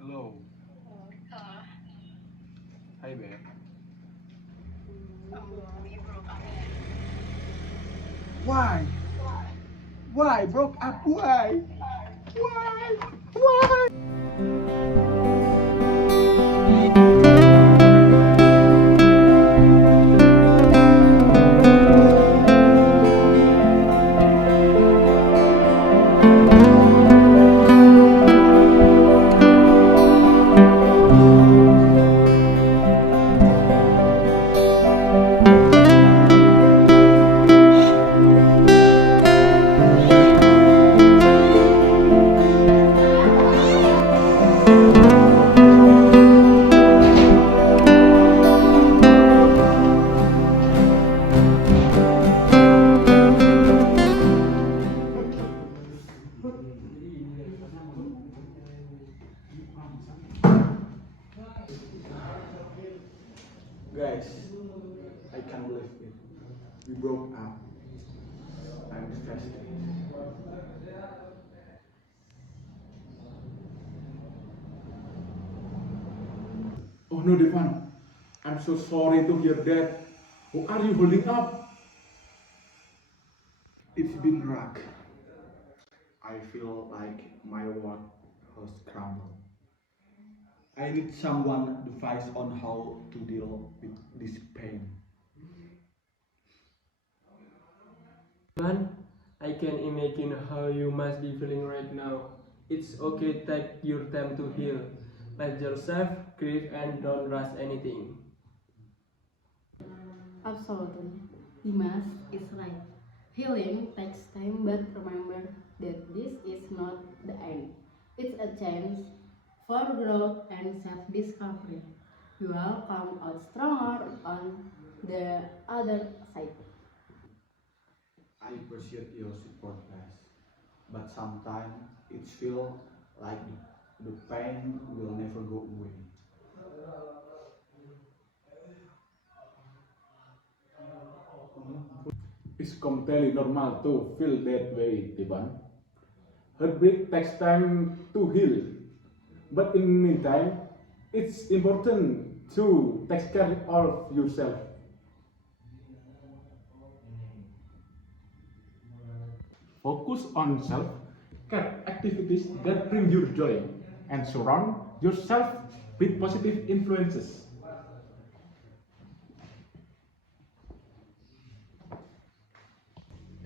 Hello. Hi, babe. We broke up. Why? Why? Broke up? Why? Why? Why? Guys, I can't believe it. We broke up. I'm disgusted. Oh no, Devan. I'm so sorry to hear that. Who are you holding up? It's been rough. I feel like my world has crumbled. I need someone advice on how to deal with this pain. Man, I can imagine how you must be feeling right now. It's okay, take your time to heal. Let yourself grieve and don't rush anything. Absolutely. Dimas is right. Healing takes time, but remember that this is not the end. It's a chance for growth and self-discovery. You will come out stronger on the other side. I appreciate your support, guys. But sometimes it feels like the pain will never go away. It's completely normal to feel that way, Tiban. Heartbreak takes time to heal. But in the meantime, it's important to take care of yourself. Focus on self-care activities that bring you joy and surround yourself with positive influences.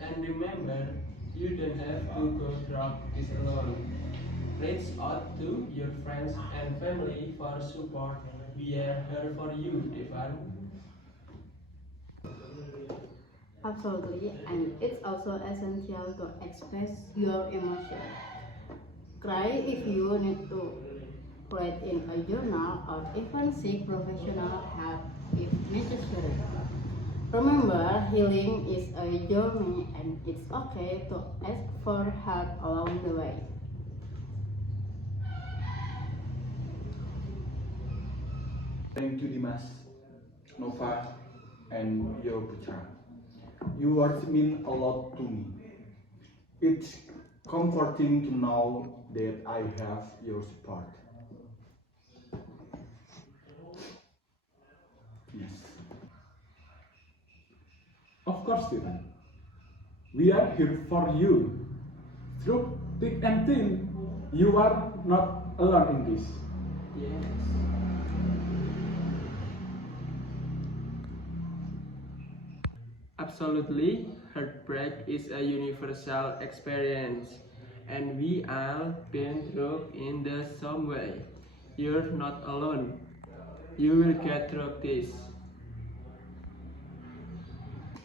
And remember, you don't have to go through this alone. Reach out to your friends and family for support. We are here for you, Devan. Absolutely, and it's also essential to express your emotions. Cry if you need to, write in a journal, or even seek professional help if necessary. Remember, healing is a journey and it's okay to ask for help along the way. Thank you, Dimas, Nova, and your Putra. Your words mean a lot to me. It's comforting to know that I have your support. Yes. Of course, Stephen. We are here for you. Through thick and thin, you are not alone in this. Yes. Absolutely, heartbreak is a universal experience, and we all been through in the some way. You're not alone. You will get through this.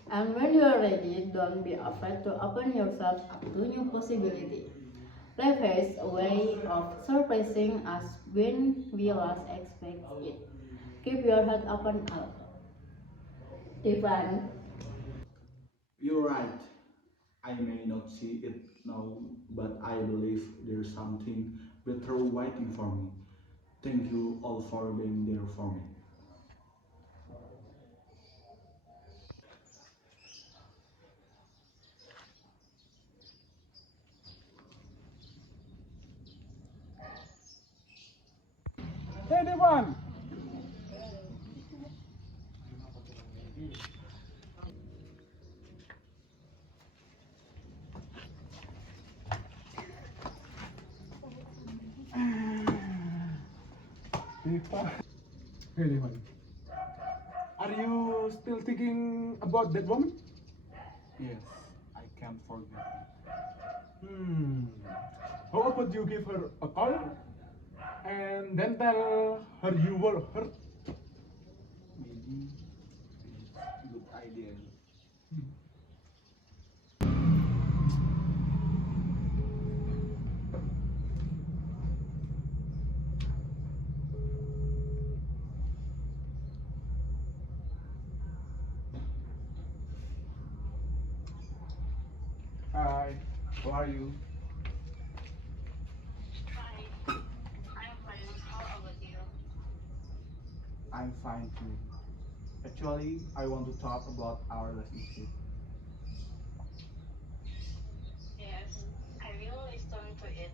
And when you are ready, don't be afraid to open yourself up to new possibilities. Life has a way of surprising us when we least expect it. Keep your head open up. Ivan. You're right. I may not see it now, but I believe there's something better waiting for me. Thank you all for being there for me. everyone. Depa. Hey, Devan. Are you still thinking about that woman? Yes, I can't forget. Hmm. How about you give her a call and then tell her you were hurt? Maybe it's a good idea. Hi, how are you? Hi, I'm fine. How about you? I'm fine too. Actually, I want to talk about our relationship. Yes, I will listen to it.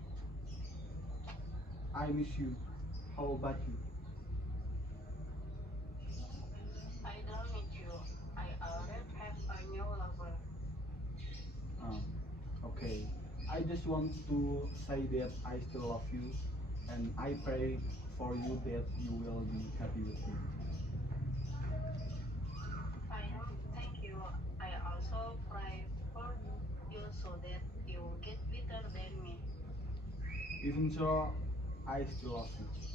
I miss you. How about you? I don't need you. I already have a new lover. Um, okay. I just want to say that I still love you, and I pray for you that you will be happy with me. Fine, thank you. I also pray for you so that you get better than me. Even so, I still love you.